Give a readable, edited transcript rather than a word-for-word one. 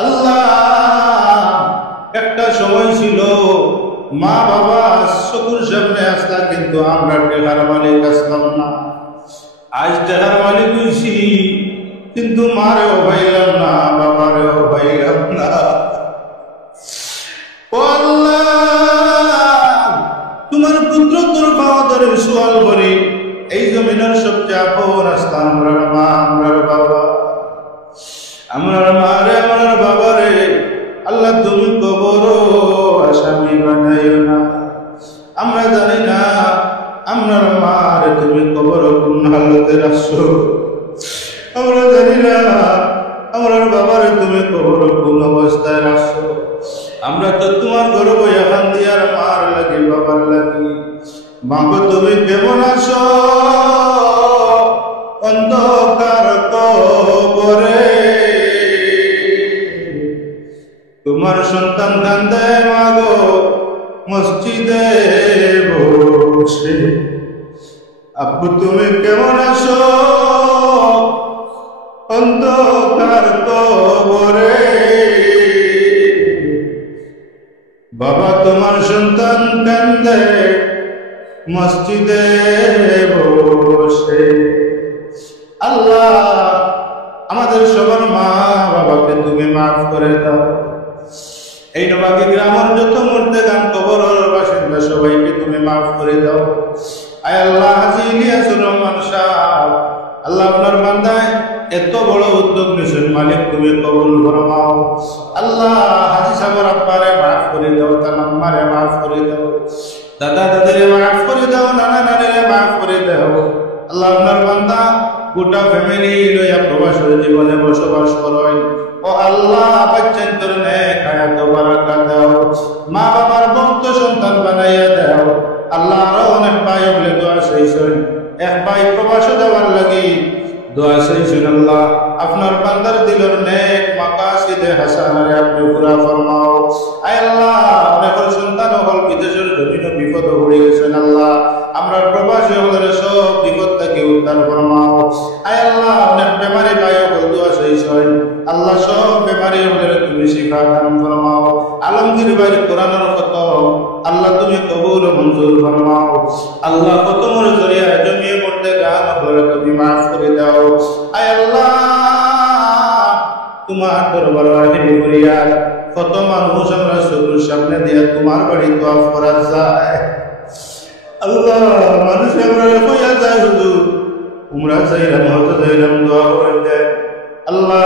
আল্লাহ একটা সময় ছিল মা বাবা চকুর সামনে আসতা, কিন্তু আমরা টেকার মালিক আসলাম না। আজ টেকার মালিক হইছি, কিন্তু মারেও পাইলাম না, বাবারেও পাইলাম না। ও আল্লাহ, তোমার পুত্র তোর বাবাদের সোয়াল করি, এই জমিনের সবচেয়ে আপন রাস্তা আমরা মা, আমরা বাবা, আমার মারে আমার বাবারে আল্লাহ তুমি কবর আসামি বানাইও না। আমরা জানি না আমার মারে তুমি কবর কোন হালতে রাখছো, আমরা জানি না আমার বাবারে তুমি কবর কোন অবস্থায় রাখছো। আমরা তো তোমার গর্ব এখন দিয়ার মার লাগি বাবার লাগি। মাগো তুমি কেমন আছো অন্ধকার কবরে? তোমার সন্তান কান্দে মাগো মসজিদে বসে। আব্বু তুমি কেমন আছো অন্ধকার কবরে? বাবা তোমার সন্তান কান্দে মসজিদে বসে। আল্লাহ আমাদের সবার মা বাবাকে তুমি মাফ করে দাও। এই নবাগী গ্রামের যত মরতে গান কবরের বাসিন্দা সবাইকে তুমি মাফ করে দাও। আয় আল্লাহ, হাজী ইলিয়াসুর রহমান সাহেব, আল্লাহ আপনার বান্দায় এত বড় উদ্যোগ নিয়েছেন, মালিক তুমি কবুল ফরমাও। আল্লাহ হাজী সাহেবের আব্বারে মাফ করে দাও, তার আম্মারে মাফ করে দাও, দাদা দাদিরে মাফ করে দাও, নানা নানিরে মাফ করে দাও। আল্লাহ আপনার বান্দা গোটা ফ্যামিলি লইয়া প্রবাসের জীবনে বসবাস করেন। ও আল্লাহ বাচ্চান তোর নেক হায়াত বারাকাত দাও, মা বাবার ভক্ত সন্তান বানাইয়া দাও। আল্লাহ আরো অনেক ভাই বলে দোয়া চাইছেন, এক ভাই প্রবাসে যাওয়ার লাগি দোয়া চাইছেন। আল্লাহ আপনার বান্দার দিলের নেক মাকাসিদে হাসানারে আপনি পুরা ফরমাও। আয় আল্লাহ অনেকের সন্তান হল বিদেশের জমিন বিপদ পড়ে গেছেন। আল্লাহ আমরা প্রবাসী হলের সব বিপদ থেকে উদ্ধার ফরমাও। আয় আল্লাহ অনেক বেমারি ভাই হল দোয়া চাইছেন। আল্লাহ সব বেমারি হলের তুমি শিফা দান ফরমাও। আলমগীর ভাই কোরআনের খতম আল্লাহ তুমি কবুল মঞ্জুর ফরমাও। আল্লাহ খতমের জরিয়া জমিয়ে পড়তে গান হলে তুমি মাফ করে দাও। আয় আল্লাহ তোমার দরবারে হাজির করিয়া কত মানুষ আমরা চোখের সামনে দিয়ে তোমার বাড়ি দোয়া করা যায়। আল্লাহ মানুষ আমরা হইয়া যায়, হুজুর উমরা চাইলাম হজে যাইলাম দোয়া করে দেয়। আল্লাহ